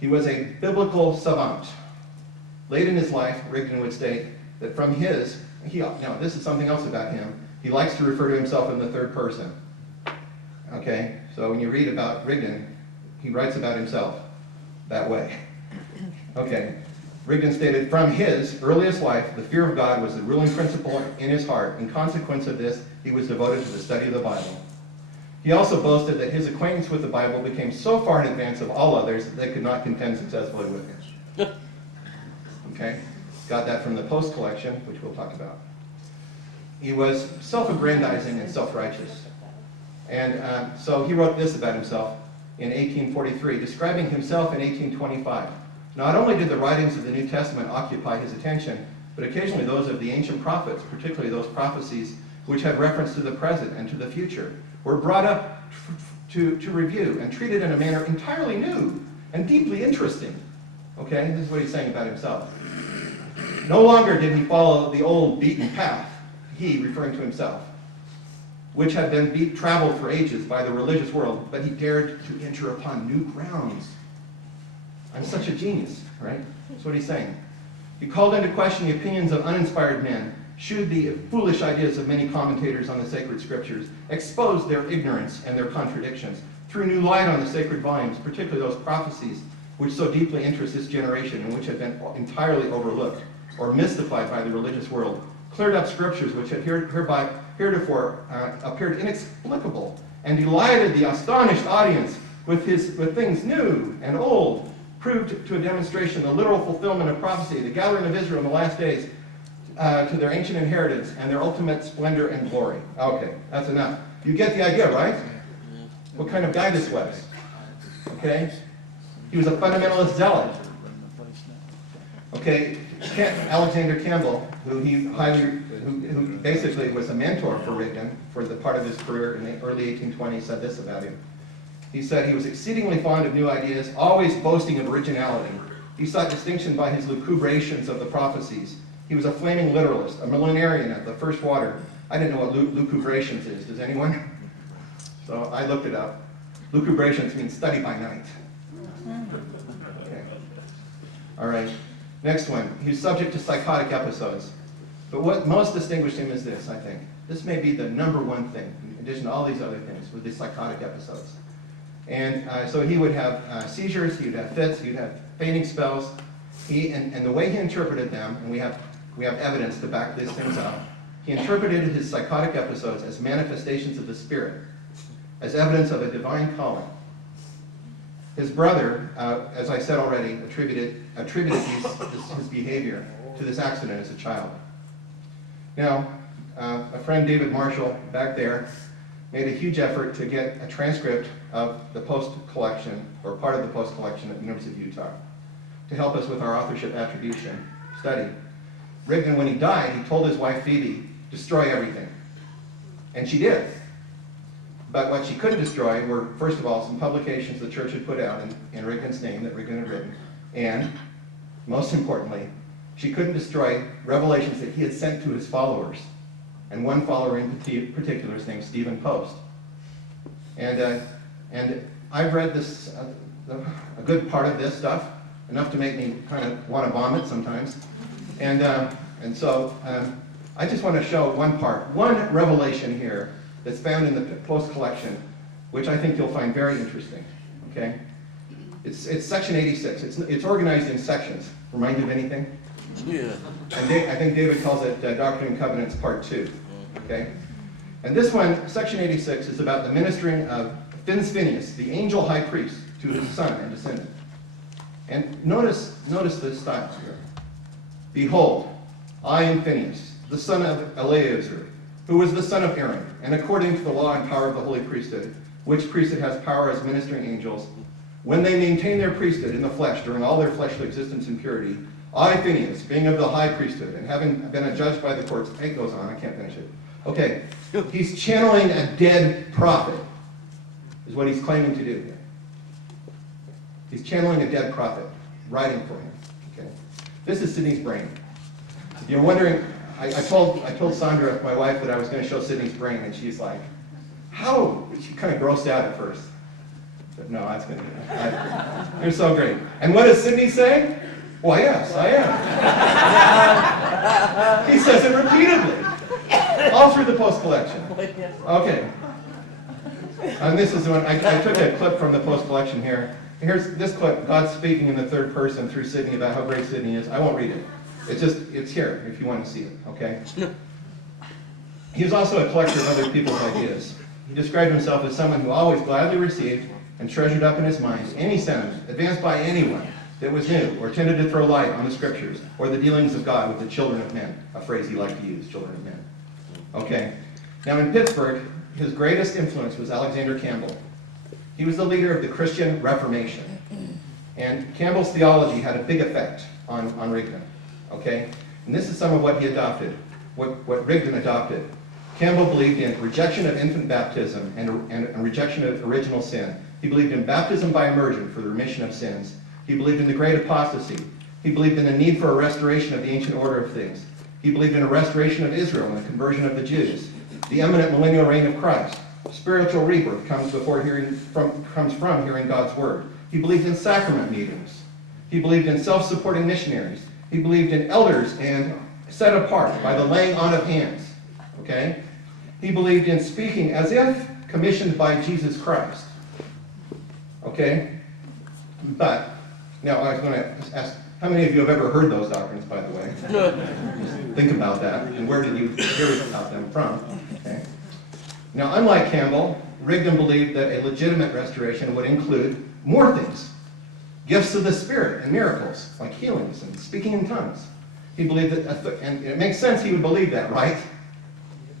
He was a biblical savant. Late in his life, Rigdon would state that from his, now this is something else about him, he likes to refer to himself in the third person. Okay, so when you read about Rigdon, he writes about himself that way. Okay, Rigdon stated, from his earliest life, the fear of God was the ruling principle in his heart. In consequence of this, he was devoted to the study of the Bible. He also boasted that his acquaintance with the Bible became so far in advance of all others that they could not contend successfully with him. Okay, got that from the Post collection, which we'll talk about. He was self-aggrandizing and self-righteous. And so he wrote this about himself in 1843, describing himself in 1825. Not only did the writings of the New Testament occupy his attention, but occasionally those of the ancient prophets, particularly those prophecies which had reference to the present and to the future, were brought up to review and treated in a manner entirely new and deeply interesting. Okay, this is what he's saying about himself. No longer did he follow the old beaten path, he referring to himself, which had been traveled for ages by the religious world, but he dared to enter upon new grounds. I'm such a genius, right? That's what he's saying. He called into question the opinions of uninspired men, shewed the foolish ideas of many commentators on the sacred scriptures, exposed their ignorance and their contradictions, threw new light on the sacred volumes, particularly those prophecies which so deeply interest this generation and which had been entirely overlooked or mystified by the religious world, cleared up scriptures which had heretofore appeared inexplicable, and delighted the astonished audience with things new and old, proved to a demonstration the literal fulfillment of prophecy, the gathering of Israel in the last days to their ancient inheritance and their ultimate splendor and glory. Okay, that's enough. You get the idea, right? What kind of guy this was? Okay? He was a fundamentalist zealot. Okay, Alexander Campbell, who basically was a mentor for Rigdon for the part of his career in the early 1820s, said this about him. He said he was exceedingly fond of new ideas, always boasting of originality. He sought distinction by his lucubrations of the prophecies. He was a flaming literalist, a millenarian at the first water. I didn't know what lucubrations is. Does anyone? So I looked it up. Lucubrations means study by night. Okay. All right. Next one. He was subject to psychotic episodes. But what most distinguished him is this, I think. This may be the number one thing, in addition to all these other things, with these psychotic episodes. And so he would have seizures, he would have fits, he would have fainting spells. And the way he interpreted them, and we have evidence to back these things up, he interpreted his psychotic episodes as manifestations of the Spirit, as evidence of a divine calling. His brother, as I said already, attributed his behavior to this accident as a child. Now, a friend, David Marshall, back there, made a huge effort to get a transcript of the Post collection, or part of the Post collection at the University of Utah, to help us with our authorship attribution study. Rigdon, when he died, he told his wife Phoebe, destroy everything. And she did. But what she couldn't destroy were, first of all, some publications the church had put out in Rigdon's name that Rigdon had written. And, most importantly, she couldn't destroy revelations that he had sent to his followers. And one follower in particular is named Stephen Post. And I've read this, a good part of this stuff, enough to make me kind of want to vomit sometimes. And so I just want to show one revelation here that's found in the Post collection, which I think you'll find very interesting. Okay, it's section 86. It's organized in sections. Remind you of anything? Yeah. And I think David calls it Doctrine and Covenants Part 2. Okay, and this one, section 86, is about the ministering of Phineas, the angel high priest, to his son and descendant. And notice this style here. Behold, I am Phineas, the son of Eleazar, who was the son of Aaron, and according to the law and power of the holy priesthood, which priesthood has power as ministering angels, when they maintain their priesthood in the flesh during all their fleshly existence in purity, I, Phineas, being of the high priesthood, and having been adjudged by the courts, it goes on, I can't finish it. Okay, he's channeling a dead prophet, is what he's claiming to do here. He's channeling a dead prophet, writing for him. Okay, this is Sidney's brain. If you're wondering, I told Sandra, my wife, that I was going to show Sidney's brain, and she's like, how? She kind of grossed out at first. But no, that's going to be, you're so great. And what does Sidney say? Why, yes, I am. He says it repeatedly, all through the Post collection. Okay. And this is when I took a clip from the Post collection here. Here's this clip, God speaking in the third person through Sidney about how great Sidney is. I won't read it. It's here if you want to see it, okay? He was also a collector of other people's ideas. He described himself as someone who always gladly received and treasured up in his mind any sentiment advanced by anyone that was new or tended to throw light on the scriptures or the dealings of God with the children of men, a phrase he liked to use, children of men. Okay. Now in Pittsburgh, his greatest influence was Alexander Campbell. He was the leader of the Christian Reformation. And Campbell's theology had a big effect on Rigdon. Okay? And this is some of what he adopted, what Rigdon adopted. Campbell believed in rejection of infant baptism and rejection of original sin. He believed in baptism by immersion for the remission of sins. He believed in the great apostasy. He believed in the need for a restoration of the ancient order of things. He believed in a restoration of Israel and the conversion of the Jews. The imminent millennial reign of Christ. Spiritual rebirth comes from hearing God's word. He believed in sacrament meetings. He believed in self-supporting missionaries. He believed in elders and set apart by the laying on of hands. Okay? He believed in speaking as if commissioned by Jesus Christ. Okay? But, now I was going to ask, how many of you have ever heard those doctrines, by the way? Think about that. And where did you hear about them from? Okay? Now, unlike Campbell, Rigdon believed that a legitimate restoration would include more things. Gifts of the Spirit and miracles, like healings and speaking in tongues. He believed that, and it makes sense he would believe that, right?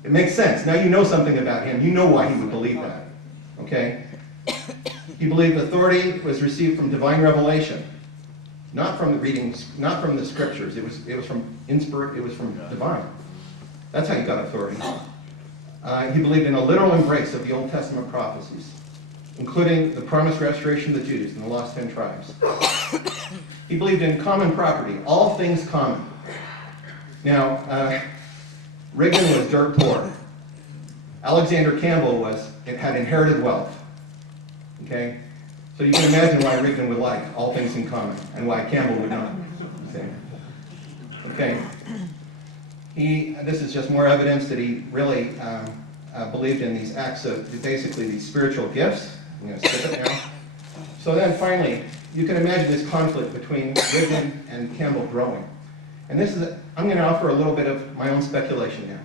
It makes sense. Now you know something about him. You know why he would believe that. Okay? He believed authority was received from divine revelation, not from the readings, not from the scriptures. It was from divine. That's how you got authority. He believed in a literal embrace of the Old Testament prophecies, including the promised restoration of the Jews and the lost 10 tribes. He believed in common property, all things common. Now, Rigdon was dirt poor. Alexander Campbell had inherited wealth. Okay? So you can imagine why Rigdon would like all things in common and why Campbell would not. Okay? This is just more evidence that he really believed in these acts of, basically these spiritual gifts. I'm going to skip it now. So then finally, you can imagine this conflict between Rigdon and Campbell growing. And this is, I'm going to offer a little bit of my own speculation now.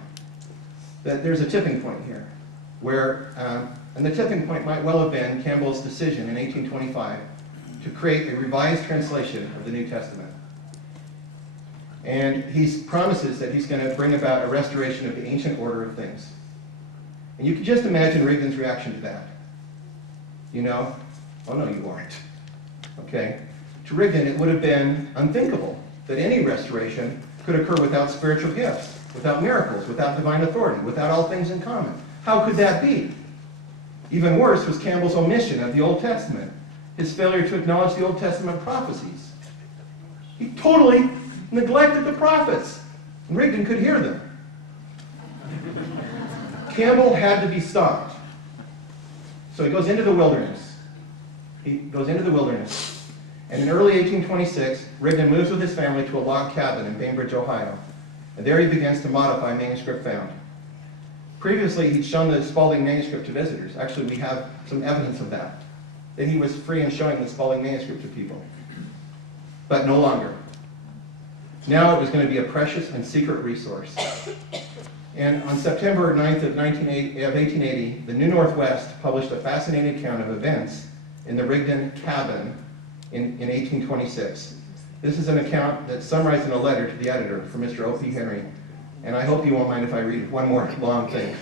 That there's a tipping point here, where, and the tipping point might well have been Campbell's decision in 1825 to create a revised translation of the New Testament. And he promises that he's going to bring about a restoration of the ancient order of things. And you can just imagine Rigdon's reaction to that. You know, oh no, you aren't. Okay? To Rigdon, it would have been unthinkable that any restoration could occur without spiritual gifts, without miracles, without divine authority, without all things in common. How could that be? Even worse was Campbell's omission of the Old Testament, his failure to acknowledge the Old Testament prophecies. He totally neglected the prophets, and Rigdon could hear them. Campbell had to be stopped. So he goes into the wilderness. And in early 1826, Rigdon moves with his family to a log cabin in Bainbridge, Ohio. And there he begins to modify a manuscript found. Previously, he'd shown the Spalding manuscript to visitors. Actually, we have some evidence of that. That he was free in showing the Spalding manuscript to people. But no longer. Now it was going to be a precious and secret resource. And on September 9th of 1880, the New Northwest published a fascinating account of events in the Rigdon cabin in 1826. This is an account that's summarized in a letter to the editor from Mr. O.P. Henry, and I hope you won't mind if I read one more long thing.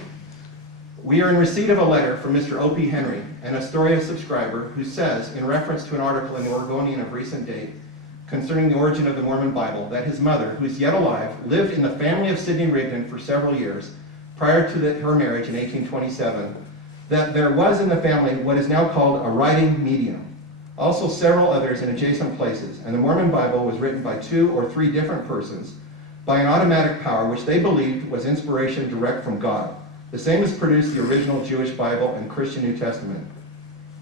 We are in receipt of a letter from Mr. O.P. Henry, an Astoria subscriber, who says, in reference to an article in the Oregonian of recent date concerning the origin of the Mormon Bible, that his mother, who is yet alive, lived in the family of Sidney Rigdon for several years prior to her marriage in 1827, that there was in the family what is now called a writing medium, also several others in adjacent places, and the Mormon Bible was written by 2 or 3 different persons by an automatic power which they believed was inspiration direct from God. The same as produced the original Jewish Bible and Christian New Testament.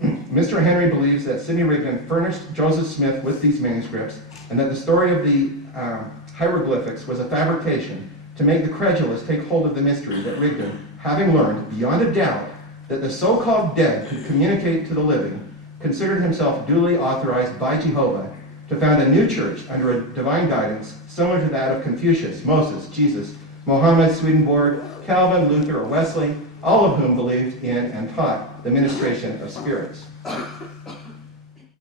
Mr. Henry believes that Sidney Rigdon furnished Joseph Smith with these manuscripts and that the story of the hieroglyphics was a fabrication to make the credulous take hold of the mystery that Rigdon, having learned beyond a doubt that the so-called dead could communicate to the living, considered himself duly authorized by Jehovah to found a new church under a divine guidance similar to that of Confucius, Moses, Jesus, Mohammed, Swedenborg, Calvin, Luther, or Wesley, all of whom believed in and taught the ministration of spirits.